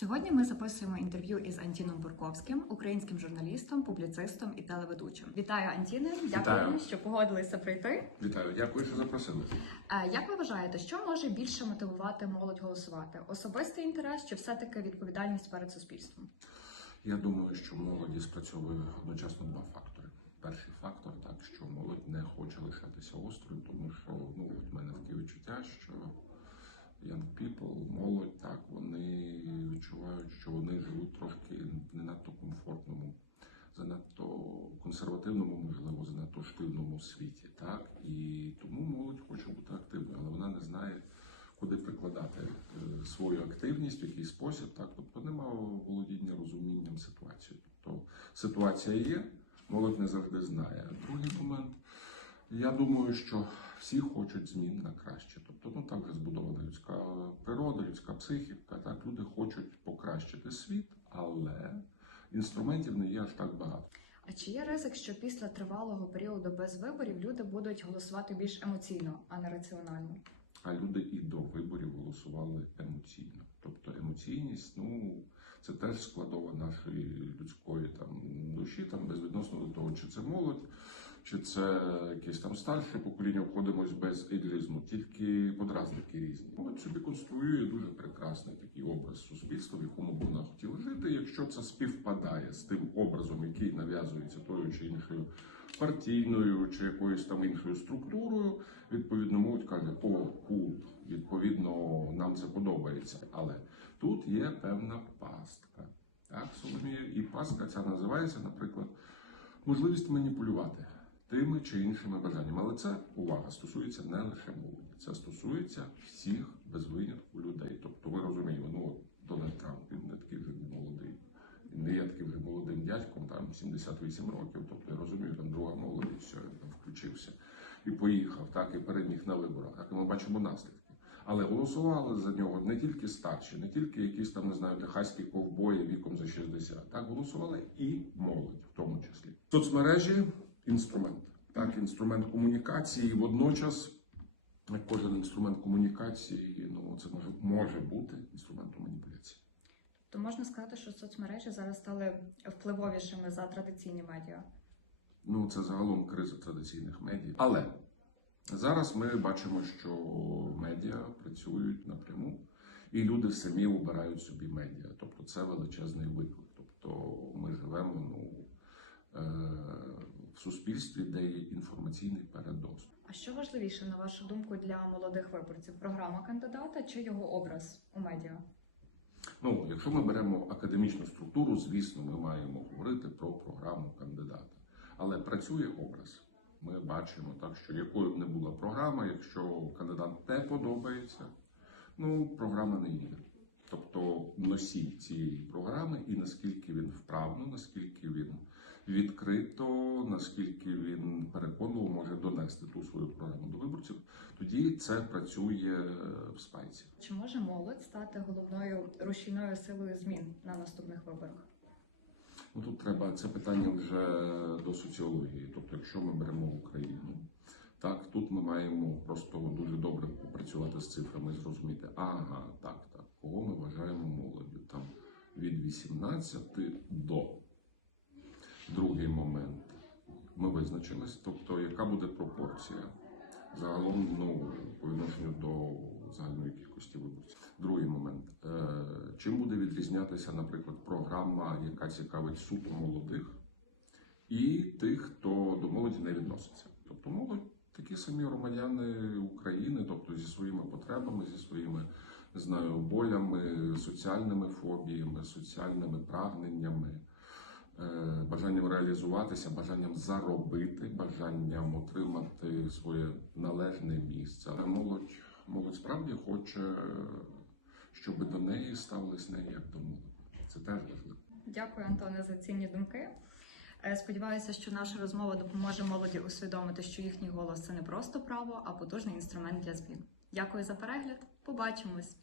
Сьогодні ми записуємо інтерв'ю із Антіном Бурковським, українським журналістом, публіцистом і телеведучим. Вітаю, Антіне! Дякую, Вітаю. що погодилися прийти. Вітаю, дякую, що запросили. Е, Як ви вважаєте, що може більше мотивувати молодь голосувати? Особистий інтерес чи все-таки відповідальність перед суспільством? Я думаю, що молоді спрацьовує одночасно два фактори. Перший фактор так, що молодь не хоче лишатися острою, тому що ну от мене таке відчуття, що young people, молодь, так вони відчувають, що вони живуть трошки не надто комфортному, занадто консервативному, можливо, занадто штивному світі. Так і тому молодь хоче бути активною, але вона не знає. Куди прикладати е, свою активність, в який спосіб, так тобто немає володіння розумінням ситуації. Тобто ситуація є, молодь не завжди знає. Другий момент, я думаю, що всі хочуть змін на краще. Тобто, ну так вже збудована людська природа, людська психіка. Так люди хочуть покращити світ, але інструментів не є аж так багато. А чи є ризик, що після тривалого періоду без виборів люди будуть голосувати більш емоційно, а не раціонально? А люди і до виборів голосували емоційно. Тобто емоційність, ну це теж складова нашої людської там душі, там безвідносно до того, чи це молодь, чи це якесь там старше покоління, обходимось без ідеалізму, тільки подразники різні. Молодь собі конструює дуже прекрасний такий образ суспільства, в якому б вона хотіла жити, якщо це співпадає з тим образом, який нав'язується тою чи іншою партійною чи якоюсь там іншою структурою, відповідно, молодь каже, о, кул, відповідно, нам це подобається. Але тут є певна пастка. Так, Соломія, і пастка ця називається, наприклад, можливість маніпулювати тими чи іншими бажаннями. Але це увага стосується не лише молоді, це стосується всіх без винятку людей. Тобто, ви розумієте, ну Дональд Трамп він не такий вже молодий. Він не є таким вже молодим дядьком, там 78 років. Тобто я розумію, там друга молодість, все, він там включився і поїхав, так і переміг на виборах. Так і ми бачимо наслідки. Але голосували за нього не тільки старші, не тільки якісь там не знаю, техаські ковбої віком за 60. Так голосували і молодь, в тому числі. Соцмережі інструмент, так інструмент комунікації. Водночас, як кожен інструмент комунікації, ну це може може бути інструментом маніпуляції. То можна сказати, що соцмережі зараз стали впливовішими за традиційні медіа. Ну, це загалом криза традиційних медіа. Але зараз ми бачимо, що медіа працюють напряму, і люди самі обирають собі медіа. Тобто це величезний виклик. Тобто ми живемо ну, е, суспільстві, де є інформаційний передоступ. А що важливіше, на вашу думку, для молодих виборців? Програма кандидата чи його образ у медіа? Ну, якщо ми беремо академічну структуру, звісно, ми маємо говорити про програму кандидата. Але працює образ. Ми бачимо так, що якою б не була програма, якщо кандидат не подобається, ну програма не є. Тобто носій цієї програми, і наскільки він вправно, наскільки він відкрито, наскільки він переконливо може донести ту свою програму до виборців, тоді це працює в спайці. Чи може молодь стати головною рушійною силою змін на наступних виборах? Ну тут треба це питання вже до соціології. Тобто, якщо ми беремо Україну, так тут ми маємо просто дуже добре попрацювати з цифрами і зрозуміти, ага, так, так, кого ми вважаємо молоддю там від 18 до. Другий момент. Ми визначились, тобто яка буде пропорція загалом ну, по відношенню до загальної кількості виборців. Другий момент. Е, чим буде відрізнятися, наприклад, програма, яка цікавить суто молодих, і тих, хто до молоді не відноситься. Тобто молодь такі самі громадяни України, тобто зі своїми потребами, зі своїми не знаю, болями, соціальними фобіями, соціальними прагненнями. е, Бажанням реалізуватися, бажанням заробити, бажанням отримати своє належне місце. Але молодь, молодь справді хоче, щоб до неї ставились не як до молоді. Це теж важливо. Дякую, Антоне, за цінні думки. Е, Сподіваюся, що наша розмова допоможе молоді усвідомити, що їхній голос це не просто право, а потужний інструмент для змін. Дякую за перегляд. Побачимось!